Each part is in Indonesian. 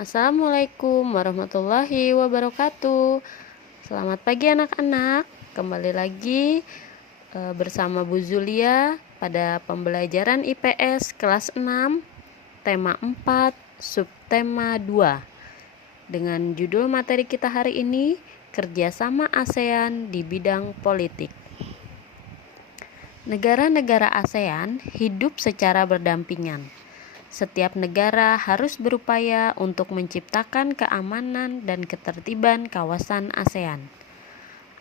Assalamualaikum warahmatullahi wabarakatuh. Selamat pagi anak-anak. Kembali lagi bersama Bu Zulia pada pembelajaran IPS kelas 6, tema 4, subtema 2. Dengan judul materi kita hari ini, kerjasama ASEAN di bidang politik. Negara-negara ASEAN hidup secara berdampingan. Setiap negara harus berupaya untuk menciptakan keamanan dan ketertiban kawasan ASEAN.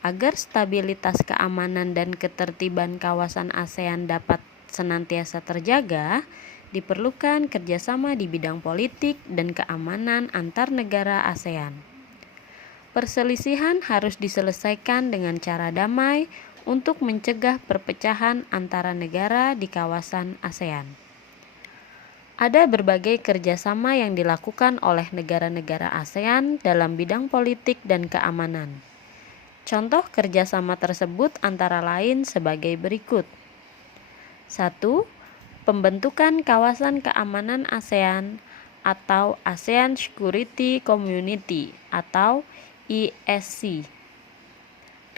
Agar stabilitas keamanan dan ketertiban kawasan ASEAN dapat senantiasa terjaga, diperlukan kerjasama di bidang politik dan keamanan antar negara ASEAN. Perselisihan harus diselesaikan dengan cara damai untuk mencegah perpecahan antara negara di kawasan ASEAN. Ada berbagai kerjasama yang dilakukan oleh negara-negara ASEAN dalam bidang politik dan keamanan. Contoh kerjasama tersebut antara lain sebagai berikut. 1. Pembentukan kawasan keamanan ASEAN atau ASEAN Security Community atau ISC.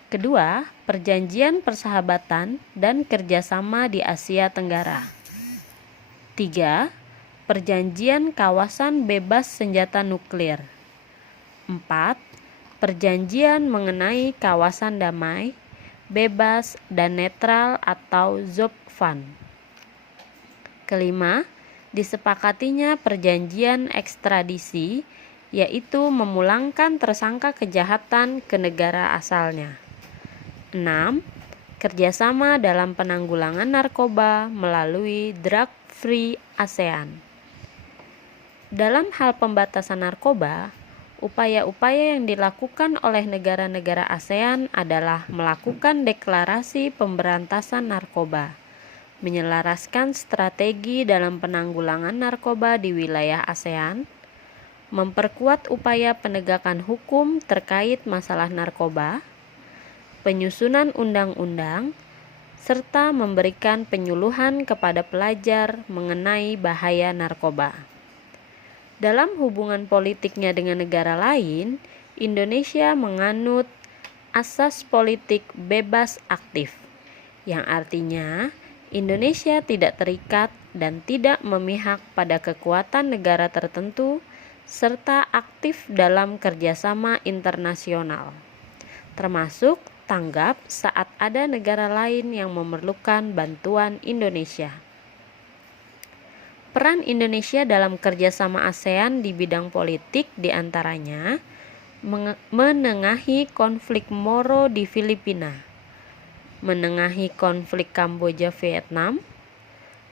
Kedua, perjanjian persahabatan dan kerjasama di Asia Tenggara. 3. Perjanjian kawasan bebas senjata nuklir. 4. Perjanjian mengenai kawasan damai, bebas, dan netral atau ZOPFAN. Kelima, disepakatinya perjanjian ekstradisi, yaitu memulangkan tersangka kejahatan ke negara asalnya. 6. Kerjasama dalam penanggulangan narkoba melalui Drug Free ASEAN. Dalam hal pembatasan narkoba, upaya-upaya yang dilakukan oleh negara-negara ASEAN adalah melakukan deklarasi pemberantasan narkoba, menyelaraskan strategi dalam penanggulangan narkoba di wilayah ASEAN, memperkuat upaya penegakan hukum terkait masalah narkoba, penyusunan undang-undang, serta memberikan penyuluhan kepada pelajar mengenai bahaya narkoba. Dalam hubungan politiknya dengan negara lain, Indonesia menganut asas politik bebas aktif, yang artinya Indonesia tidak terikat dan tidak memihak pada kekuatan negara tertentu, serta aktif dalam kerjasama internasional, termasuk tanggap saat ada negara lain yang memerlukan bantuan Indonesia. Peran Indonesia dalam kerjasama ASEAN di bidang politik diantaranya menengahi konflik Moro di Filipina, menengahi konflik Kamboja-Vietnam,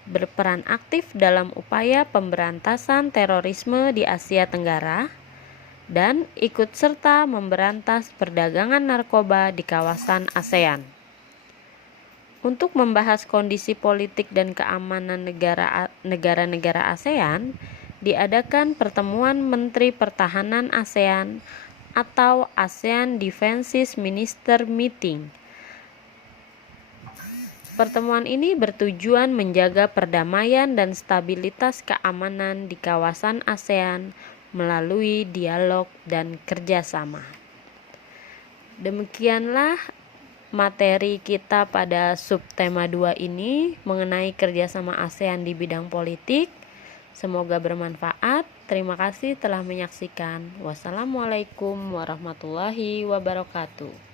berperan aktif dalam upaya pemberantasan terorisme di Asia Tenggara, dan ikut serta memberantas perdagangan narkoba di kawasan ASEAN. Untuk membahas kondisi politik dan keamanan negara-negara ASEAN, diadakan pertemuan Menteri Pertahanan ASEAN atau ASEAN Defense Minister Meeting. Pertemuan ini bertujuan menjaga perdamaian dan stabilitas keamanan di kawasan ASEAN melalui dialog dan kerjasama. Demikianlah materi kita pada subtema 2 ini mengenai kerjasama ASEAN di bidang politik. Semoga bermanfaat. Terima kasih telah menyaksikan. Wassalamualaikum warahmatullahi wabarakatuh.